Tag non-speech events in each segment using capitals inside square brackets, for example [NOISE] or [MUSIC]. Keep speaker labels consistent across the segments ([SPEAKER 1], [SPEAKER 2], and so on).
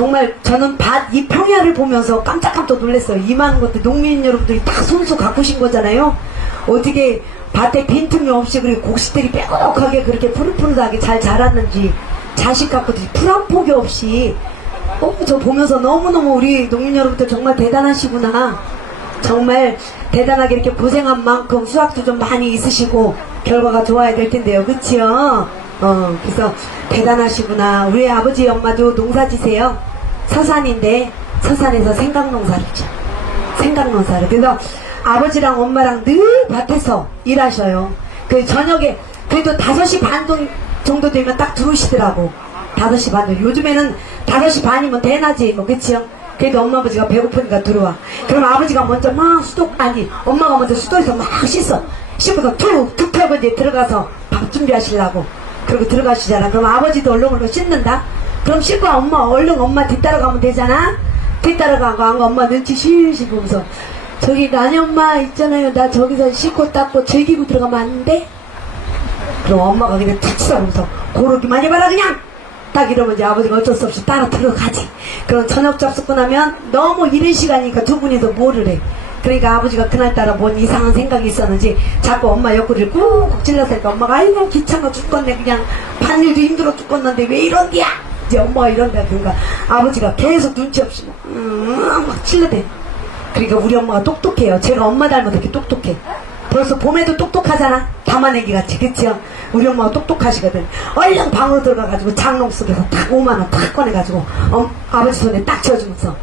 [SPEAKER 1] 정말 저는 밭 이 평야를 보면서 깜짝깜짝 놀랐어요. 이만한 것들 농민 여러분들이 다 손수 가꾸신 거잖아요. 어떻게 밭에 빈틈이 없이 그리고 곡식들이 빼곡하게 그렇게 푸릇푸릇하게 잘 자랐는지 자식 갖고도 풀한 폭이 없이 어, 저 보면서 너무너무 우리 농민 여러분들 정말 대단하시구나. 정말 대단하게 이렇게 고생한 만큼 수확도 좀 많이 있으시고 결과가 좋아야 될 텐데요. 그치요? 어, 그래서 대단하시구나. 우리 아버지 엄마도 농사 지세요. 서산인데 서산에서 생강농사를 죠 생강농사를. 그래서 아버지랑 엄마랑 늘 밭에서 일하셔요. 그 저녁에 그래도 5시 반 정- 정도 되면 딱 들어오시더라고. 5시 반. 요즘에는 5시 반이면 대낮이에요. 뭐, 그치요? 그래도 엄마 아버지가 배고프니까 들어와. 그럼 아버지가 먼저 막 수도, 아니, 엄마가 먼저 수도에서 막 씻어. 씻어서 툭, 툭 펴고 이제 들어가서 밥 준비하시려고. 그러고 들어가시잖아. 그럼 아버지도 얼른 씻는다? 그럼 씻고 엄마, 얼른 엄마 뒤따라가면 되잖아? 뒤따라가고 안 가, 엄마 눈치 실실 보면서. 저기, 나니 엄마 있잖아요. 나 저기서 씻고 닦고 즐기고 들어가면 안 돼? 그럼 엄마가 그냥 툭 치면서 고르기만 해봐라 그냥 딱 이러면 이제 아버지가 어쩔 수 없이 따라 들어가지 그럼 저녁 잡수고 나면 너무 이른 시간이니까 두 분이서 뭐를 해 그러니까 아버지가 그날따라 뭔 이상한 생각이 있었는지 자꾸 엄마 옆구리를 꾹꾹 찔러서니까 엄마가 아이고 귀찮아 죽겠네 그냥 반일도 힘들어 죽겠는데 왜 이런디야 이제 엄마가 이런다 그러니까 아버지가 계속 눈치 없이 막, 음, 막 찔러대 그러니까 우리 엄마가 똑똑해요 제가 엄마 닮아서 이렇게 똑똑해 벌써 봄에도 똑똑하잖아. 담아내기 같이, 그치요? 우리 엄마가 똑똑하시거든. 얼른 방으로 들어가가지고 장롱 속에서 딱 5만원 딱 꺼내가지고, 엄, 아버지 손에 딱 쥐어주면서,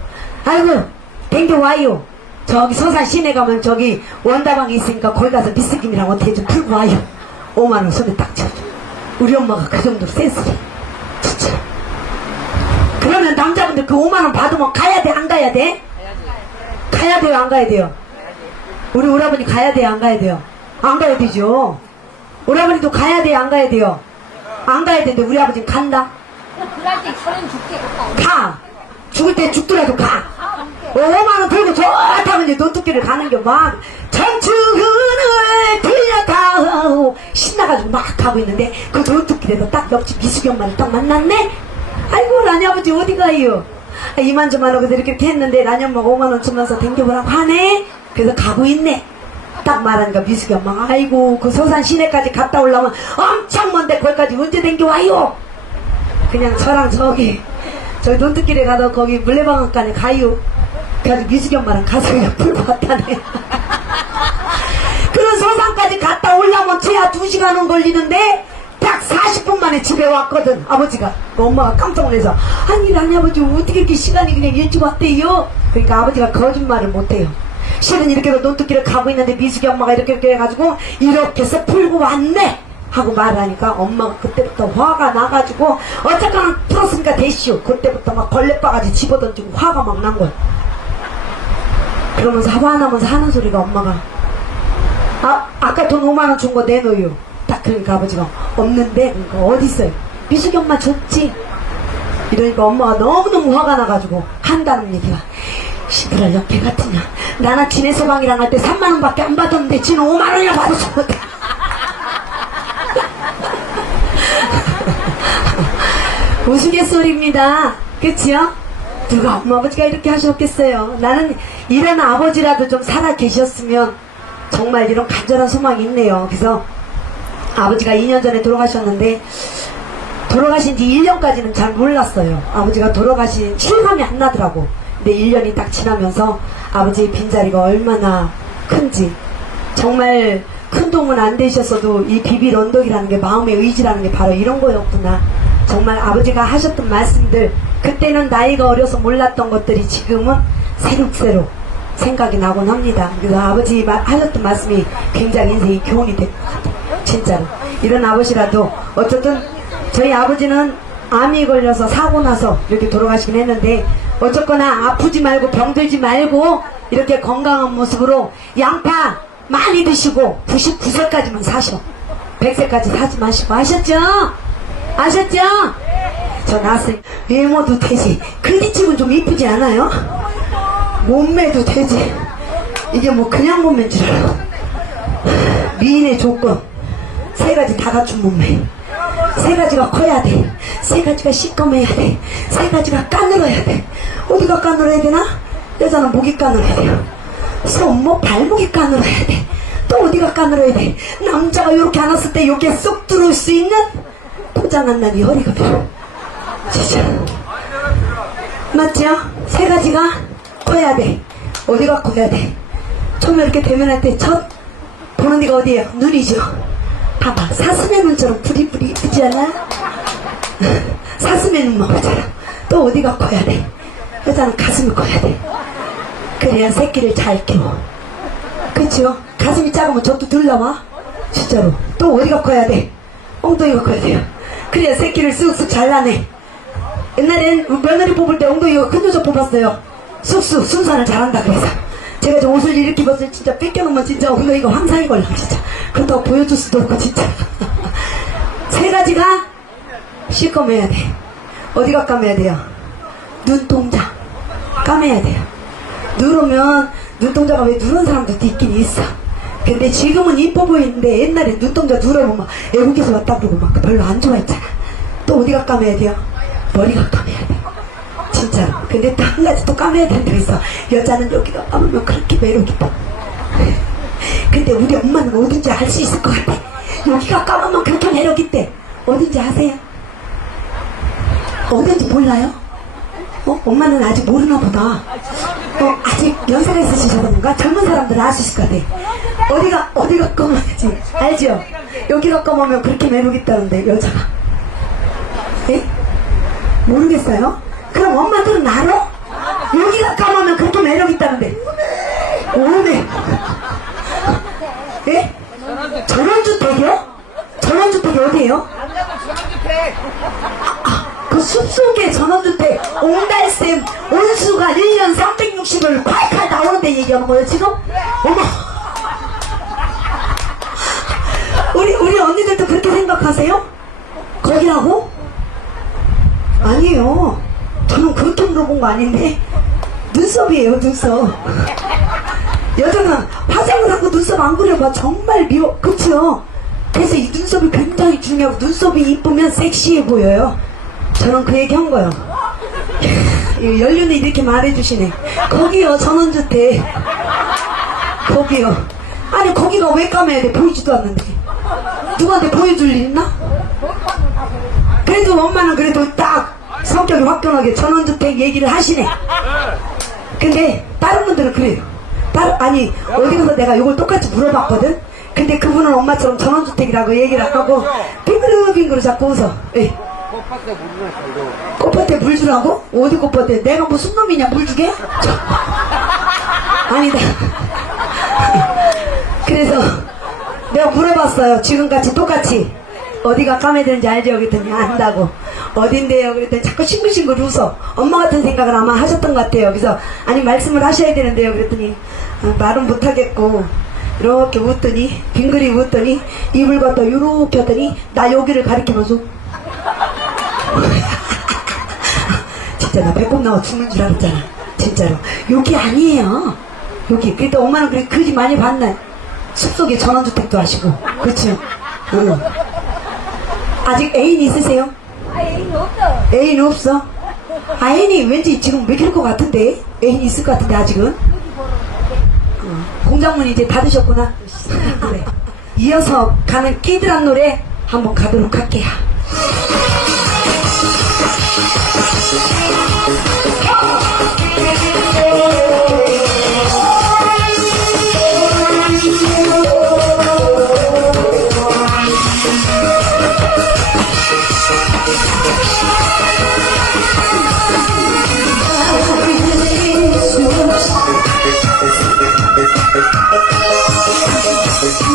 [SPEAKER 1] 아이고, 댕겨와요. 저기 서산 시내 가면 저기 원다방이 있으니까 거기 가서 미스김이랑 어떻게 좀 풀고 와요. 5만원 손에 딱 쥐어줘. 우리 엄마가 그 정도로 센스래. 진짜. 그러면 남자분들 그 5만원 받으면 가야 돼, 안 가야 돼? 가야 돼요, 안 가야 돼요? 우리 오라버니 가야 돼요, 안 가야 돼요? 안 가야 되죠. 오라버니도 가야 돼요, 안 가야 돼요? 안 가야 되는데 우리 아버지는 간다. 가. 죽을 때 죽더라도 가. 5만 원 들고 좋다고 이제 논두끼를 가는 게막 전축은을 들려다오 신나가지고 막 가고 있는데 그 논두끼에서 딱 옆집 미숙이 엄마를 딱 만났네. 아이고 라니 아버지 어디 가요? 아, 이만저만 하고 이렇게 이렇게 했는데 라니 엄마가 5만 원 주면서 댕겨보라고 하네. 그래서 가고 있네. 딱 말하니까 미숙이 엄마가 아이고 그 서산 시내까지 갔다 오려면 엄청 먼데 거기까지 언제 댕겨와요? 그냥 저랑 저기 저기 논두길에 가서 거기 물레방앗간에 가요. 그래가지고 미숙이 엄마랑 그냥 풀고 왔다네. [LAUGHS] 그런 서산까지 갔다 오려면 최하 2시간은 걸리는데 딱 40분 만에 집에 왔거든. 아버지가 그 엄마가 깜짝 놀라서 아니 라니 아버지 어떻게 이렇게 시간이 그냥 일찍 왔대요? 그러니까 아버지가 거짓말을 못해요. 실은 이렇게 해서 논두길을 가고 있는데 미숙이 엄마가 이렇게 이렇게 해가지고 이렇게 해서 풀고 왔네! 하고 말하니까 엄마가 그때부터 화가 나가지고 어쨌거나 풀었으니까 됐슈! 그때부터 막 걸레바가지 집어던지고 화가 막 난 거야. 그러면서 화나면서 하는 소리가 엄마가 아, 아까 돈 5만원 준 거 내놓요. 딱 그러니까 아버지가 없는데, 그러니까 어디 있어요? 미숙이 엄마 줬지? 이러니까 엄마가 너무너무 화가 나가지고 한다는 얘기가 시들어 옆에 같으냐. 나나 지네 소방이랑 할 때 3만원 밖에 안 받았는데 지는 5만원이나 받았어. [LAUGHS] 우스갯소리입니다. 그치요? 누가 엄마 아버지가 이렇게 하셨겠어요. 나는 이런 아버지라도 좀 살아 계셨으면 정말 이런 간절한 소망이 있네요. 그래서 아버지가 2년 전에 돌아가셨는데 돌아가신 지 1년까지는 잘 몰랐어요. 아버지가 돌아가신 실감이 안 나더라고. 근데 1년이 딱 지나면서 아버지의 빈자리가 얼마나 큰지 정말 큰 도움은 안 되셨어도 이 비빌 언덕이라는 게 마음의 의지라는 게 바로 이런 거였구나. 정말 아버지가 하셨던 말씀들 그때는 나이가 어려서 몰랐던 것들이 지금은 새록새록 생각이 나곤 합니다. 그래서 아버지 마- 하셨던 말씀이 굉장히 인생이 교훈이 될것 같아요. 진짜로. 이런 아버지라도 어쨌든 저희 아버지는 암이 걸려서 사고 나서 이렇게 돌아가시긴 했는데 어쨌거나 아프지 말고 병들지 말고 이렇게 건강한 모습으로 양파 많이 드시고 99세까지만 사셔. 100세까지 사지 마시고 아셨죠? 아셨죠? 저 나왔어요. 외모도 되지. 크디집은 좀 이쁘지 않아요? 몸매도 되지. 이게 뭐 그냥 몸매인 줄 알아. 미인의 조건. 세 가지 다 갖춘 몸매. 세 가지가 커야 돼. 세 가지가 시꺼매야 돼. 세 가지가 까늘어야 돼. 어디가 까늘어야 되나? 여자는 목이 까늘어야 돼요. 손 목, 발목이 까늘어야 돼. 또 어디가 까늘어야 돼? 남자가 이렇게 안았을 때 여기에 쏙 들어올 수 있는 포장한 허리가 필요. 진짜. 맞죠? 세 가지가 커야 돼. 어디가 커야 돼? 처음에 이렇게 대면할 때 첫 보는 데가 어디예요? 눈이죠. 봐봐. 사슴의 눈처럼 부리부리 이쁘지 않아? [LAUGHS] 사슴의 눈먹처럼. 또 어디가 커야 돼? 여자는 가슴이 커야 돼. 그래야 새끼를 잘 키워. 그쵸? 가슴이 작으면 저도 덜 나와. 진짜로. 또 어디가 커야 돼? 엉덩이가 커야 돼요. 그래야 새끼를 쑥쑥 잘라내. 옛날엔 며느리 뽑을 때 엉덩이가 큰 여자 뽑았어요. 쑥쑥 순산을 잘한다 그래서. 제가 저 옷을 이렇게 입었을 때 진짜 뺏겨놓으면 진짜 엉덩이가 황상이 걸려 진짜. 그렇다고 보여줄 수도 없고 진짜. 세 가지가 시꺼매야 돼. 어디가 까매야 돼요? 눈동자. 까매야 돼요. 누르면 눈동자가 왜 누른 사람들도 있긴 있어. 근데 지금은 이뻐 보이는데 옛날에 눈동자 누르면 막 애국에서 왔다 그러고 막 별로 안 좋아했잖아. 또 어디가 까매야 돼요? 머리가 까매야 돼. 진짜로. 근데 또 한 가지 또 까매야 데 있어. 여자는 여기가 까매면 그렇게 매력 있다. 근데 우리 엄마는 어딘지 알 수 있을 것 같아. 여기가 까매면 그렇게 매력 있대. 어딘지 아세요? 어딘지 몰라요? 어? 엄마는 아직 모르나 보다. 어, 아직 연세가 있으셔서 그런가? 젊은 사람들은 아시실 것 같아. 어디가, 어디가 검은지. 알죠? 여기가 검으면 그렇게 매력 있다는데, 여자가. 예? 모르겠어요? 그럼 엄마들은 알아? 여기가 까마면 그렇게 매력 있다는데. 오네. 예? 전원주택이요? 전원주택이 어디에요? 그 숲속의 전원주택 옹달샘 온수가 1년 360을 콸콸 나오는데 얘기하는 거예요 지금? 어머 우리 우리 언니들도 그렇게 생각하세요? 거기라고? 아니에요 물어본 거 아닌데 눈썹이에요 눈썹. 여자는 화장을 하고 눈썹 안 그려봐. 정말 미워 그쵸? 그래서 이 눈썹이 굉장히 중요하고 눈썹이 이쁘면 섹시해 보여요. 저는 그 얘기 한 거예요. [LAUGHS] 이 연륜이 이렇게 말해주시네. 거기요 전원주택. 거기요. 아니 거기가 왜 까매야 돼? 보이지도 않는데. 누구한테 보여줄 일 있나? 그래도 엄마는 그래도 딱 성격이 화끈하게 전원주택 얘기를 하시네 근데 다른 분들은 그래요. 다른, 아니 어디 가서 내가 이걸 똑같이 물어봤거든. 근데 그분은 엄마처럼 전원주택이라고 얘기를 하고 빙그르빙그르 자꾸 웃어. 예.
[SPEAKER 2] 꽃밭에 물을 달려.
[SPEAKER 1] 꽃밭에 물 주라고? 어디 꽃밭에? 내가 무슨 놈이냐 물 주게? [LAUGHS] 아니다. [LAUGHS] 그래서 내가 물어봤어요. 지금같이 똑같이 어디가 까매드는지 알죠? 그랬더니 안다고. 어딘데요? 그랬더니 자꾸 싱글싱글 웃어. 엄마 같은 생각을 아마 하셨던 것 같아요. 그래서 아니 말씀을 하셔야 되는데요. 그랬더니 아, 말은 못하겠고 이렇게 웃더니 빙그리 웃더니 입을 갖다 이렇게 하더니 나 여기를 가리키면서 [LAUGHS] 진짜 나 배꼽 나와 죽는 줄 알았잖아. 진짜로. 여기 아니에요. 여기. 그러니까 엄마는 그래 그리 많이 봤나. 숲속에 전원주택도 하시고. 그렇죠. 응. 아직 애인 있으세요?
[SPEAKER 3] 아, 애인 없어.
[SPEAKER 1] 아, 애인이 왠지 지금 맥힐 것 같은데? 애인 있을 것 같은데, 아직은? 어, 공장문 이제 닫으셨구나. [LAUGHS] 그래. 이어서 가는 끼들한 노래 한번 가도록 할게요.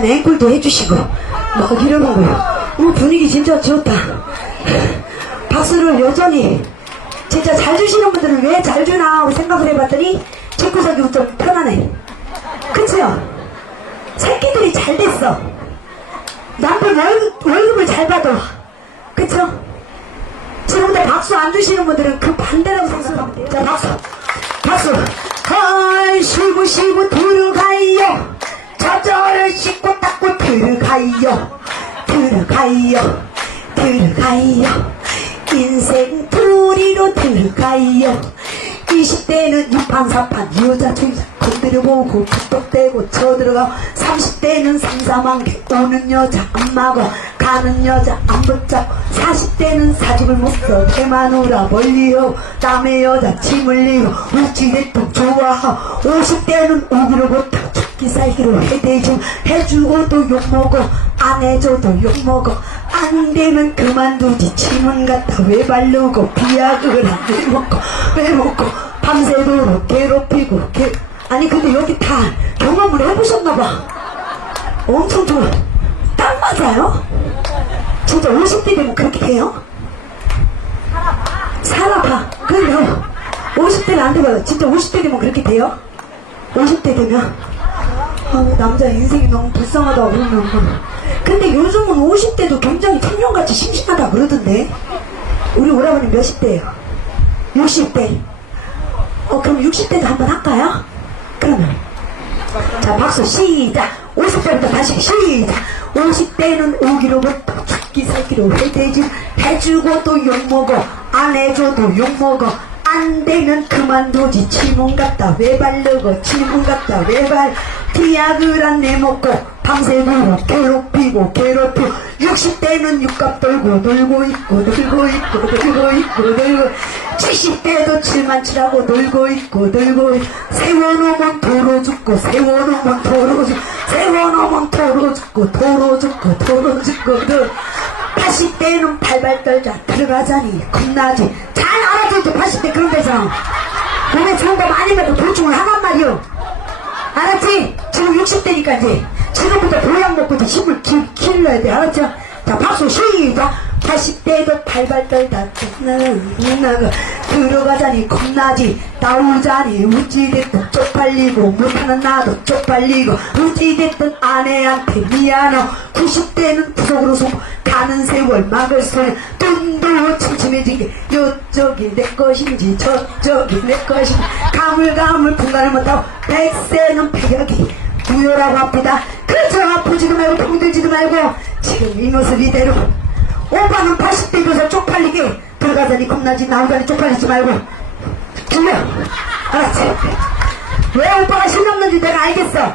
[SPEAKER 1] 잘하면 앵콜도 해주시고, 막 이러는 거예요. 어, 분위기 진짜 좋다. 박수를 여전히, 진짜 잘 주시는 분들은 왜 잘 주나 생각을 해봤더니, 제 구석이 좀 편하네. 그치요? 새끼들이 잘 됐어. 남편 월급, 월급을 잘 받아. 그쵸? 지금부터 박수 안 주시는 분들은 그 반대라고 생각하면 돼요. 자, 박수. 박수. 헐, 쉬고 쉬고 들어가요. 저절을 씻고 닦고 들어가요. 들어가요. 들어가요. 인생 둘이로 들어가요. 20대는 유판사판 여자 주자 건드려보고 툭툭대고 쳐들어가고 30대는 삼삼한게 오는 여자 안 막어 가는 여자 안 붙잡고 40대는 사집을 못써 대마누라 멀리요 남의 여자 짐 흘리고 우찌대통 좋아하고 50대는 오기로 못하고 죽 기 살기로 해대중 해주고도 욕먹어. 안 해줘도 욕먹어. 안 되면 그만두지. 침은 갖다 왜 바르고 비약을 왜 먹고 왜 먹고 밤새도록 괴롭히고 괴... 아니 근데 여기 다 경험을 해보셨나봐. 엄청 좋아. 딱 맞아요? 진짜 50대 되면 그렇게 돼요? 살아봐. 그래요. 50대는 안 되면 진짜 50대 되면 그렇게 돼요? 50대 되면 아, 남자 인생이 너무 불쌍하다 그러면. 근데 요즘은 50대도 굉장히 청년같이 심심하다 그러던데? 우리 오라버니 몇십 대예요? 60대. 어 그럼 60대도 한번 할까요? 그러면. 자 박수 시작. 50대부터 다시 시작. 50대는 오기로부터 죽기 살기로 해대지 해주고도 욕먹어. 안 해줘도 욕먹어 안 되면 그만두지 지문 같다. 왜 바르고 지문 같다. 왜발 비약을 안 내 먹고 밤새도록 괴롭히고 괴롭히고 60대는 육갑 돌고 놀고 있고 놀고 있고 놀고 있고 놀고. 70대도 칠만 칠하고 놀고 있고 놀고. 있고 세워놓으면 도로 죽고 세워놓으면 도로 죽고 세워놓으면 도로 죽고 도로 죽고 도로 죽고 늘 80대는 발발 떨자. 들어가자니. 겁나지. 잘 알아듣죠 80대 그런 데서. 몸에 좋은 거 많이 먹고 돌충을 하란 말이요 알았지? 지금 60대니까 이제 지금부터 보약 먹고 이제 힘을 기, 길러야 돼. 알았죠? 자 박수. 시작 80대도 발발 떨다. 나가 들어가자니 겁나지. 나오자니 우찌됐든 쪽팔리고 못하는 나도 쪽팔리고 우찌됐든 아내한테 미안해. 90대는 구석으로 속 가는 세월 막을 소리 뜬도 침침해진 게 요쪽이 내 것인지 저쪽이 내 것인지 가물가물 분간을 못하고 백세는 배격이 부여라고 합니다. 그렇죠 아프지도 말고 병들지도 말고 지금 이 모습 이대로 오빠는 80대에서 쪽팔리게 들어가자니 겁나지 나오자니 쪽팔리지 말고. 들려 알았지? 왜 오빠가 신났는지 내가 알겠어.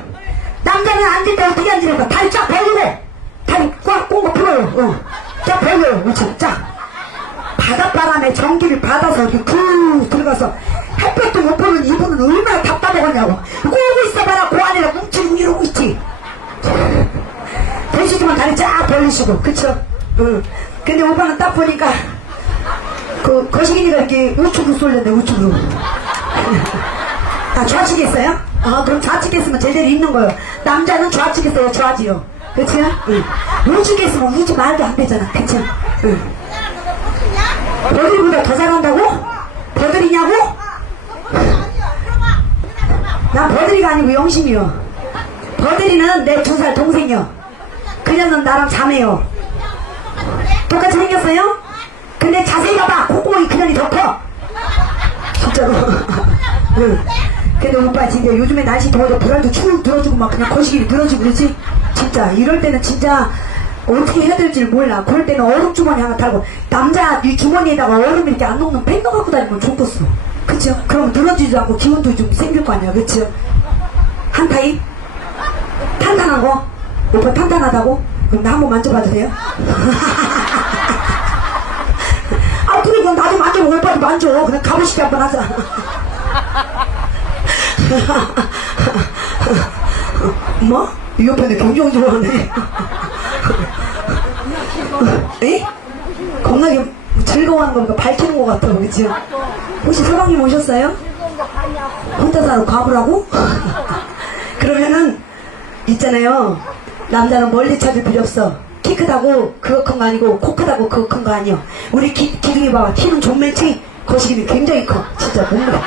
[SPEAKER 1] 남자는 앉을 때 어떻게 앉으려고. 다리 쫙 벌리고. 다리 꽉 꼬고 풀어요. 어. 쫙 벌려요. 그렇지? 쫙. 바닷바람에 전기를 받아서 이렇게 그 들어가서 햇볕도 못 보는 이분은 얼마나 답답하겠냐고. 꼬고 있어봐라. 그 안에다 뭉치고 이러고 있지. 보시지만 다리 쫙 벌리시고. 그쵸? 응. 근데 오빠는 딱 보니까 그 거시기니가 이렇게 우측으로 쏠렸네 우측으로 아 좌측에 있어요? 아 그럼 좌측에 있으면 제대로 있는 거예요 남자는 좌측에 있어요 좌지요 그치? 응. 우측에 있으면 우지 말도 안 되잖아 그치? 응. 버들이보다 더 잘한다고? 버들이냐고? 난 버들이가 아니고 영심이요 버들이는 내 두 살 동생이요 그녀는 나랑 자매요 똑같이 생겼어요? 근데 자세히 봐봐 콧구멍이 그년이 더커 진짜로 [LAUGHS] 응. 근데 오빠 진짜 요즘에 날씨 더워서 불알도 축 늘어지고 막 그냥 거시기를 늘어지고 그러지 진짜 이럴 때는 진짜 어떻게 해야 될지 몰라 그럴 때는 얼음 주머니 하나 달고 남자 이 주머니에다가 얼음 이렇게 안 녹는 팬더 갖고 다니면 좋겠어 그쵸? 그럼 늘어지지도 않고 기운도 좀 생길 거 아니야 그쵸? 한타임? 탄탄한 거? 오빠 탄탄하다고? 그럼 나 한번 만져봐도 돼요? [LAUGHS] 그럼 나도 만져보고 오빠도 만져 그냥 가보시게 한번 하자 [LAUGHS] 뭐? 이 옆에는 경경 좋아하네 에? 겁나게 즐거워하는 거니까 밝히는 것 같아, 그치? 혹시 서방님 오셨어요? 혼자서 과부라고? [LAUGHS] 그러면은, 있잖아요. 남자는 멀리 찾을 필요 없어. 키 크다고 그거 큰 거 아니고, 코 크다고 그거 큰 거 아니요. 우리 기, 기둥이 봐봐. 키는 존맨치, 거시기는 굉장히 커. 진짜 몸무게.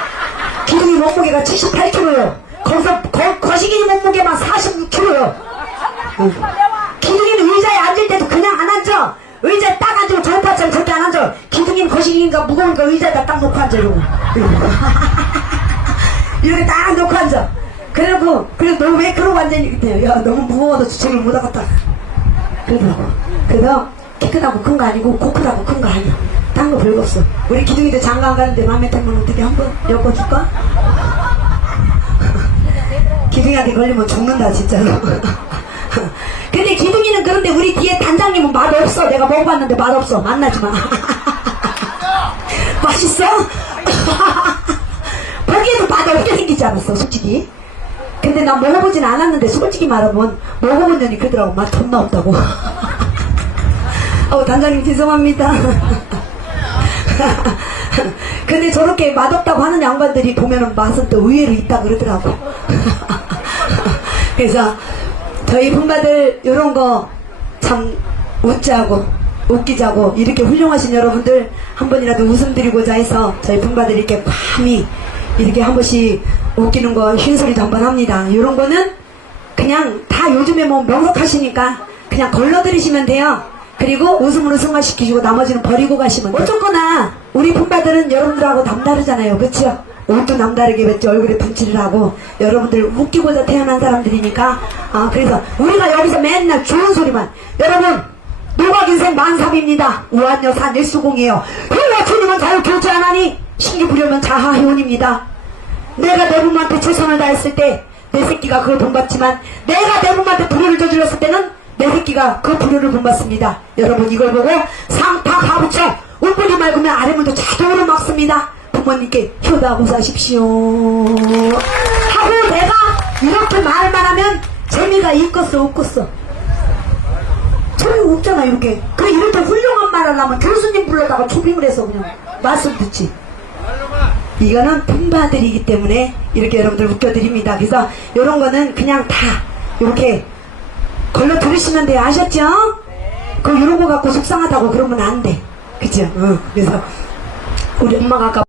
[SPEAKER 1] 기둥이 몸무게가 78kg요. 거기서, 거, 거시기 몸무게만 46kg요. 기둥이는 의자에 앉을 때도 그냥 안 앉아. 의자에 딱 앉으면 저파처럼 절대 안 앉아. 기둥이는 거시기니까 무거우니까 의자에다 딱 놓고 앉아, 이러고. [LAUGHS] 이렇게 딱 놓고 앉아. 그래놓고, 그래서 너왜 그러고? 그때, 야, 너무 무거워서 주책을 못 하겠다. 그러더라고. 그래서 키 크다고 큰 거 아니고, 코 크다고 큰 거 아니야. 딴거 별거 없어. 우리 기둥이도 장가 안 가는데 마음에 들면 어떻게 한번 엮어줄까? [LAUGHS] 기둥이한테 걸리면 죽는다, 진짜로. [LAUGHS] 근데 기둥이는 그런데 우리 뒤에 단장님은 맛 없어. 내가 먹어봤는데 맛 없어. 만나지 마. [LAUGHS] 맛있어? 보기에도 맛 없게 생기지 않았어, 솔직히. 근데 난 먹어보진 않았는데, 솔직히 말하면, 년이 그러더라고. 맛 존나 없다고. [LAUGHS] 어, 단장님 죄송합니다. [LAUGHS] 근데 저렇게 맛없다고 하는 양반들이 보면은 맛은 또 의외로 있다 그러더라고. [LAUGHS] 그래서 저희 품바들 이런 거 참 웃자고 웃기자고 이렇게 훌륭하신 여러분들 한 번이라도 웃음 드리고자 해서 저희 품바들 이렇게 감히 이렇게 한 번씩 웃기는 거 흰소리도 한번 합니다. 이런 거는 그냥 다 요즘에 뭐 명석하시니까 그냥 걸러드리시면 돼요. 그리고 웃음으로 승화시키시고 나머지는 버리고 가시면 돼요. 어쨌거나 우리 품바들은 여러분들하고 남다르잖아요. 그쵸? 옷도 남다르게 뱉지 얼굴에 분칠을 하고 여러분들 웃기고자 태어난 사람들이니까 아 그래서 우리가 여기서 맨날 좋은 소리만 여러분 노박 인생 만삼입니다. 우한여산 일수공이에요. 회와 주님은 자유 교체 안 하니 신기 부려면 자하해온입니다. 내가 내 부모한테 최선을 다했을 때 내 새끼가 그걸 본받지만 내가 내 부모한테 불효를 저질렀을 때는 내 새끼가 그 불효를 본받습니다. 여러분 이걸 보고 상타 가부처 울분이 맑으면 아래문도 자동으로 막습니다. 부모님께 효다고사십시오 하고 내가 이렇게 말만 하면 재미가 있겠어 없겠어 재미가 없잖아 이렇게 그래 이럴 때 훌륭한 말 하려면 교수님 불러다가 초빙을 해서 그냥 말씀 듣지 이거는 품바들이기 때문에 이렇게 여러분들 웃겨드립니다. 그래서 이런 거는 그냥 다 이렇게 걸러 들으시면 돼요. 아셨죠? 그 이런 거 갖고 속상하다고 그러면 안 돼. 그죠? 응. 그래서 우리 엄마가 아까